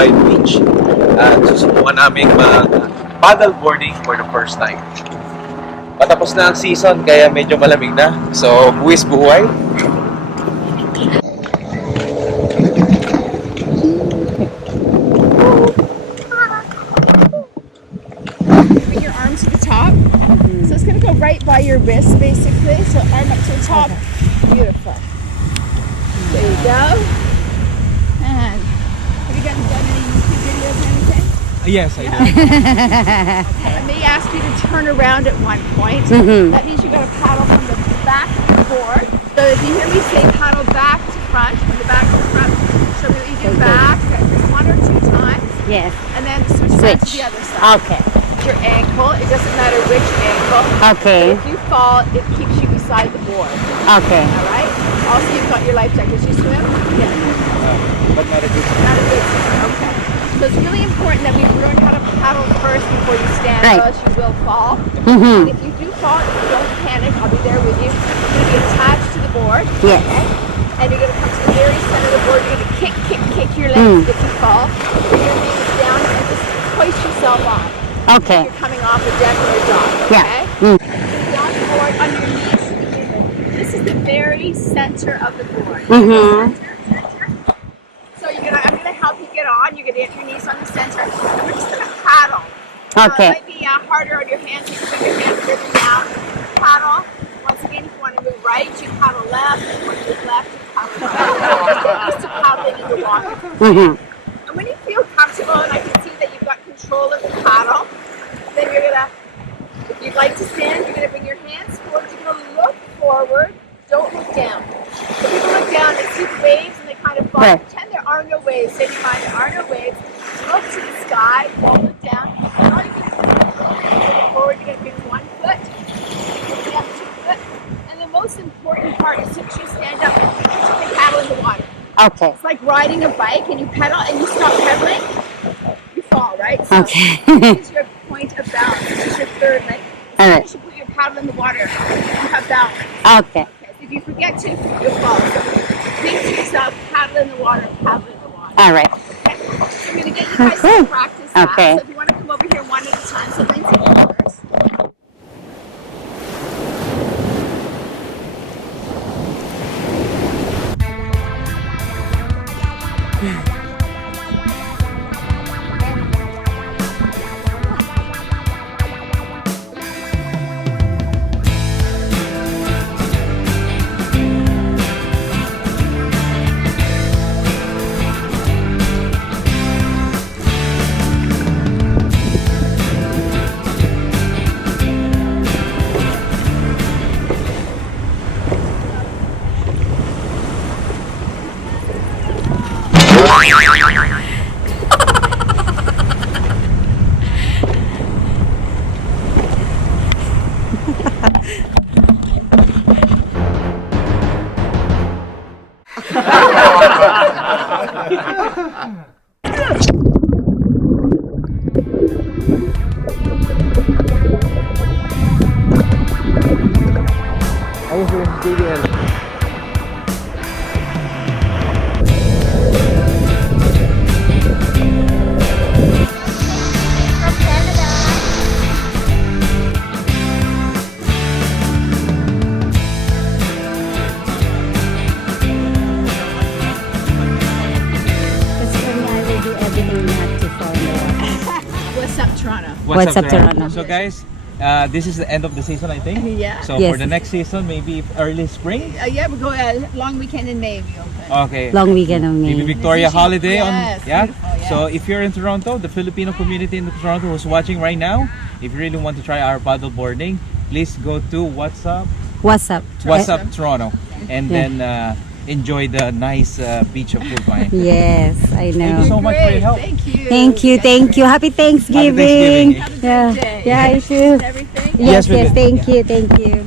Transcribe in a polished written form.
Redefined Beach. At susubukan namin mag-paddleboarding for the first time. Patapos na ang season kaya medyo malamig na. So, buwis buhay. Bring your arms to the top. So it's going to go right by your wrist basically. So arm up to the top. Beautiful. There you go. And have you guys done any YouTube videos or anything? Yes, I do. I may ask you to turn around at one point. That means you got to paddle from the back of the board. So if you hear me say paddle back to front, from the back to front, show me what you do back, one or two times. Yes. And then switch back to the other side. Okay. Your ankle, it doesn't matter which ankle. Okay. If you fall, it keeps you beside the board. Okay. All right? Also, you've got your life jacket. Does she swim? Yes. But not a good Not a good swimmer. Okay. So it's really important that we learn how to paddle first before you stand, Right. or else you will fall. And if you do fall, don't panic. I'll be there with you. You're going to be attached to the board. Yes. Okay? And you're going to come to the very center of the board. You're going to kick your legs if you fall. Bring your knees down and just hoist yourself on. Okay. You're coming off a deck or a dock, okay? Yeah. So down the board, on your knees. This is the very center of the board. Center. So I'm gonna help you get on. You're gonna get your knees on the center. And we're just gonna paddle. Okay. It might be harder on your hands. You can put your hands further down. Paddle. Once again, if you want to move right, you paddle left. If you want to move left, you paddle right. Just to paddling in the water. And when you feel comfortable, and I can see that you've got control of the paddle, then you're gonna, if you'd like to stand, you're gonna bring your hands forward. You're gonna look forward. Don't look down. If people look down, they see the waves and they kind of fall. Right. Pretend there are no waves. Say in your mind, there are no waves. Look to the sky. Don't look down. And all you're gonna do is look forward. You're gonna bring one foot, the other 2 foot, and the most important part is since you stand up, you can paddle in the water. Okay. It's like riding a bike and you pedal and you stop pedaling, you fall, right? So Okay. this is your point of balance. This is your third leg. So All right. you should put your paddle in the water. You have balance. Okay. Okay. So if you forget to, you'll fall. So think to yourself, paddle in the water, paddle in the water. All right. Okay. So I'm going to get you guys to practice that. Okay. So if you want to come over here one at a time. So Lindsay, you first. What's up, Toronto? So guys, this is the end of the season, I think. Yeah. So Yes. for the next season, maybe early spring. Yeah, we go long weekend in May. We open. Okay. Long weekend of Maybe May. Victoria holiday Yes, on yeah. beautiful, yes. So if you're in Toronto, the Filipino community in Toronto who's watching right now, if you really want to try our paddleboarding, please go to What's Up Toronto, and then enjoy the nice beach of Levant. Yes, I know. Thank you so much for your help. Thank you. Thank you. Happy Thanksgiving. Thanksgiving. Have a good Yeah, day. yeah, you too. Everything. Yes, Yes, we yes, do. thank you.